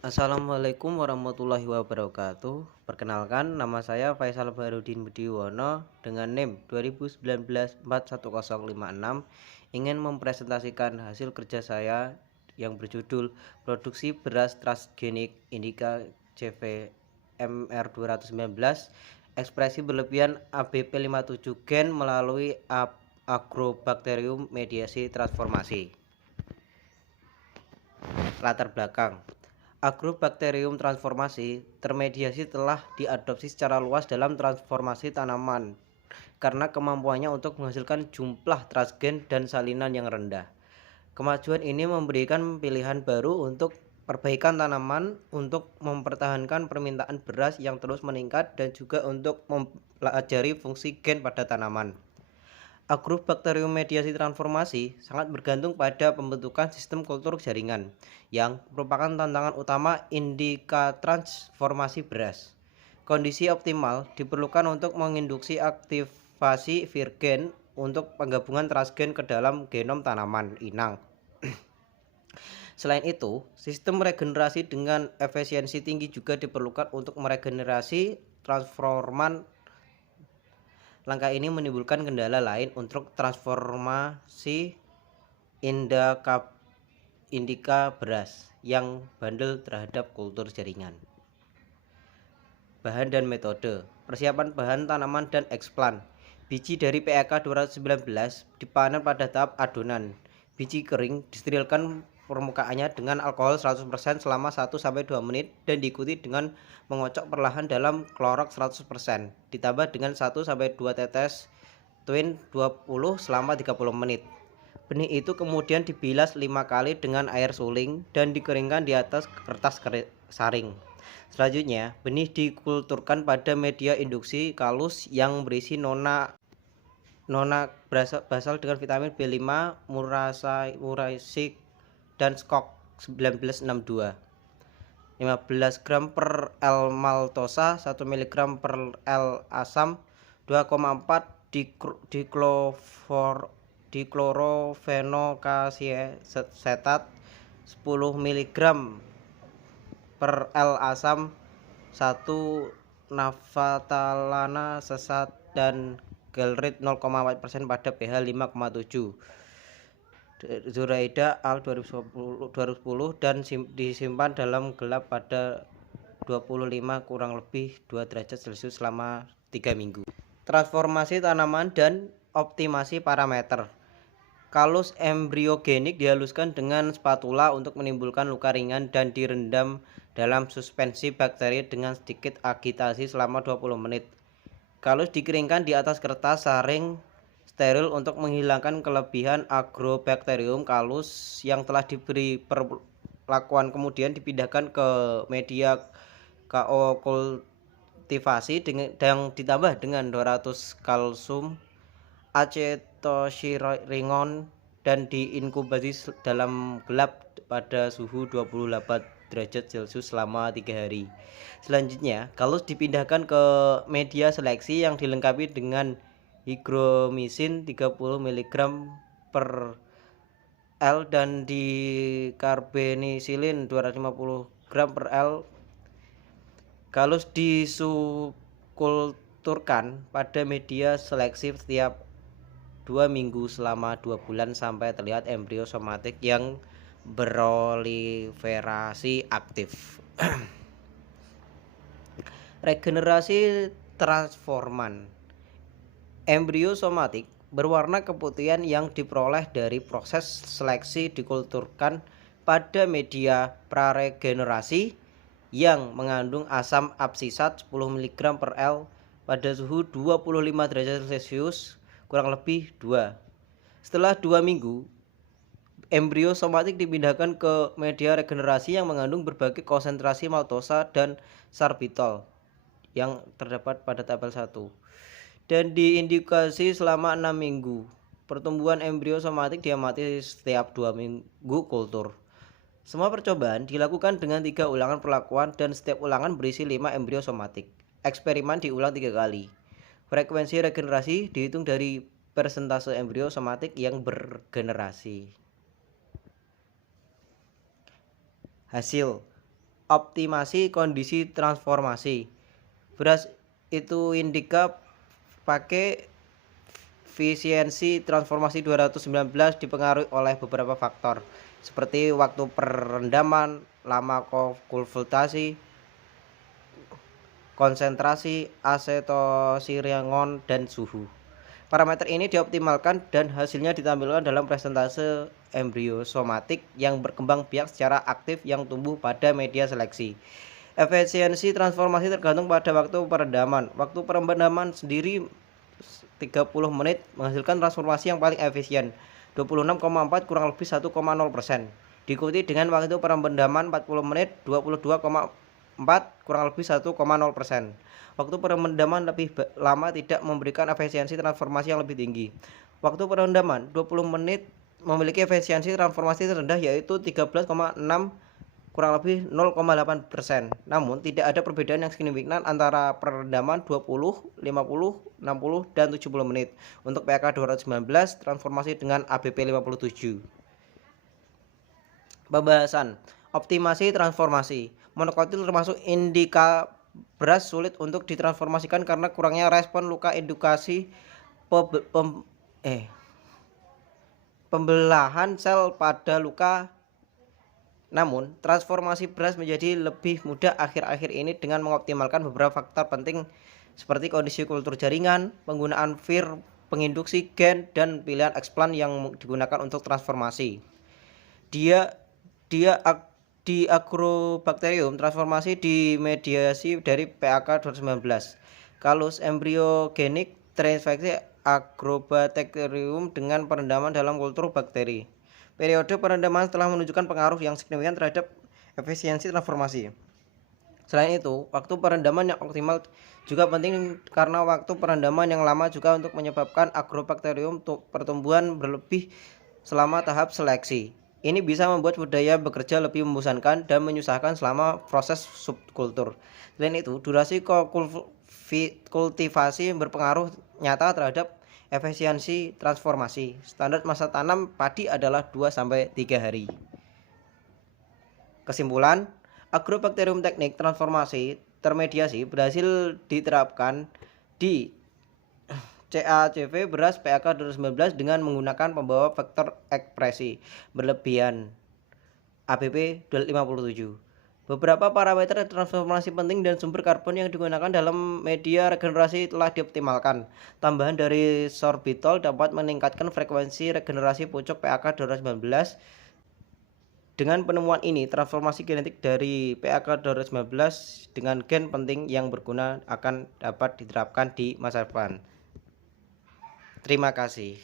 Assalamualaikum warahmatullahi wabarakatuh. Perkenalkan, nama saya Faisal Barudin Budiwono dengan NIM 2019-41056 ingin mempresentasikan hasil kerja saya yang berjudul Produksi Beras Transgenik Indica CV MR 219 Ekspresi Berlebihan ABP 57 Gen melalui Agrobacterium Mediasi Transformasi. Latar belakang Agrobacterium transformasi termediasi telah diadopsi secara luas dalam transformasi tanaman karena kemampuannya untuk menghasilkan jumlah transgen dan salinan yang rendah. Kemajuan ini memberikan pilihan baru untuk perbaikan tanaman untuk mempertahankan permintaan beras yang terus meningkat dan juga untuk mempelajari fungsi gen pada tanaman. Agrobacterium mediasi transformasi sangat bergantung pada pembentukan sistem kultur jaringan yang merupakan tantangan utama indika transformasi beras. Kondisi optimal diperlukan untuk menginduksi aktivasi virgen untuk penggabungan transgen ke dalam genom tanaman inang. Selain itu, sistem regenerasi dengan efisiensi tinggi juga diperlukan untuk meregenerasi transforman. Langkah ini menimbulkan kendala lain untuk transformasi indika beras yang bandel terhadap kultur jaringan. Bahan dan metode. Persiapan bahan tanaman dan eksplan. Biji dari PEK 219 dipanen pada tahap adonan. Biji kering disterilkan permukaannya dengan alkohol 100% selama 1-2 menit dan diikuti dengan mengocok perlahan dalam klorok 100%, ditambah dengan 1-2 tetes Twin 20 selama 30 menit. Benih itu kemudian dibilas 5 kali dengan air suling dan dikeringkan di atas kertas saring. Selanjutnya, benih dikulturkan pada media induksi kalus yang berisi nona basal dengan vitamin B5, muracik, dan skok 1962. 15 gram per L maltosa, 1 mg per L asam, 2,4 diklorofenokasetat, 10 mg per L asam, 1 naftalana sesat, dan Gelrit 0,4% pada pH 5,7. Zuraida al 2010 dan disimpan dalam gelap pada 25 kurang lebih 2 derajat Celcius selama 3 minggu. Transformasi tanaman dan optimasi parameter. Kalus embriogenik dihaluskan dengan spatula untuk menimbulkan luka ringan dan direndam dalam suspensi bakteri dengan sedikit agitasi selama 20 menit. Kalus dikeringkan di atas kertas saring steril untuk menghilangkan kelebihan Agrobacterium kalus yang telah diberi perlakuan, kemudian dipindahkan ke media KO kultivasi yang ditambah dengan 200 kalsium acetosirringon dan diinkubasi dalam gelap pada suhu 28 derajat Celcius selama 3 hari. Selanjutnya, kalus dipindahkan ke media seleksi yang dilengkapi dengan higromisin 30 mg per L dan dikarbenisilin 250 gram per L. Kalus disukulturkan pada media seleksi setiap 2 minggu selama 2 bulan sampai terlihat embrio somatik yang berproliferasi aktif. Regenerasi transforman. Embrio somatik berwarna keputihan yang diperoleh dari proses seleksi dikulturkan pada media praregenerasi yang mengandung asam absisat 10 mg per L pada suhu 25 derajat Celcius kurang lebih 2. Setelah 2 minggu, embrio somatik dipindahkan ke media regenerasi yang mengandung berbagai konsentrasi maltosa dan sorbitol yang terdapat pada tabel 1 dan diindikasi selama 6 minggu. Pertumbuhan embrio somatik diamati setiap 2 minggu kultur. Semua percobaan dilakukan dengan 3 ulangan perlakuan dan setiap ulangan berisi 5 embrio somatik. Eksperimen diulang 3 kali. Frekuensi regenerasi dihitung dari persentase embrio somatik yang bergenerasi. Hasil optimasi kondisi transformasi. Beras itu Indica pakai efisiensi transformasi 219 dipengaruhi oleh beberapa faktor seperti waktu perendaman, lama kultivasi, konsentrasi asetosiriangon, dan suhu. Parameter ini dioptimalkan dan hasilnya ditampilkan dalam presentase embrio somatik yang berkembang biak secara aktif yang tumbuh pada media seleksi. Efisiensi transformasi tergantung pada waktu perendaman. Waktu perendaman sendiri 30 menit menghasilkan transformasi yang paling efisien, 26,4 kurang lebih 1,0%. Diikuti dengan waktu perendaman 40 menit, 22,4 kurang lebih 1,0%. Waktu perendaman lebih lama tidak memberikan efisiensi transformasi yang lebih tinggi. Waktu perendaman 20 menit memiliki efisiensi transformasi terendah yaitu 13,6 kurang lebih 0,8%. Namun tidak ada perbedaan yang signifikan antara perendaman 20, 50, 60, dan 70 menit. Untuk PAK 219 transformasi dengan ABP 57. Pembahasan optimasi transformasi. Monokotil termasuk indika beras sulit untuk ditransformasikan karena kurangnya respon luka edukasi pembelahan sel pada luka. Namun, transformasi beras menjadi lebih mudah akhir-akhir ini dengan mengoptimalkan beberapa faktor penting seperti kondisi kultur jaringan, penggunaan vir, penginduksi gen, dan pilihan explant yang digunakan untuk transformasi. Di agrobakterium transformasi dimediasi dari PAK 219. Kalus embryogenik terinfeksi agrobakterium dengan perendaman dalam kultur bakteri. Periode perendaman telah menunjukkan pengaruh yang signifikan terhadap efisiensi transformasi. Selain itu, waktu perendaman yang optimal juga penting karena waktu perendaman yang lama juga untuk menyebabkan agrobakterium pertumbuhan berlebih selama tahap seleksi. Ini bisa membuat budaya bekerja lebih membosankan dan menyusahkan selama proses subkultur. Selain itu, durasi kultivasi berpengaruh nyata terhadap efisiensi transformasi. Standar masa tanam padi adalah 2-3 hari. Kesimpulan, agrobakterium teknik transformasi termediasi berhasil diterapkan di CACV beras PAK 2019 dengan menggunakan pembawa vektor ekspresi berlebihan ABP 57. Beberapa parameter transformasi penting dan sumber karbon yang digunakan dalam media regenerasi telah dioptimalkan. Tambahan dari sorbitol dapat meningkatkan frekuensi regenerasi pucuk PAK 2019. Dengan penemuan ini, transformasi genetik dari PAK 2019 dengan gen penting yang berguna akan dapat diterapkan di masa depan. Terima kasih.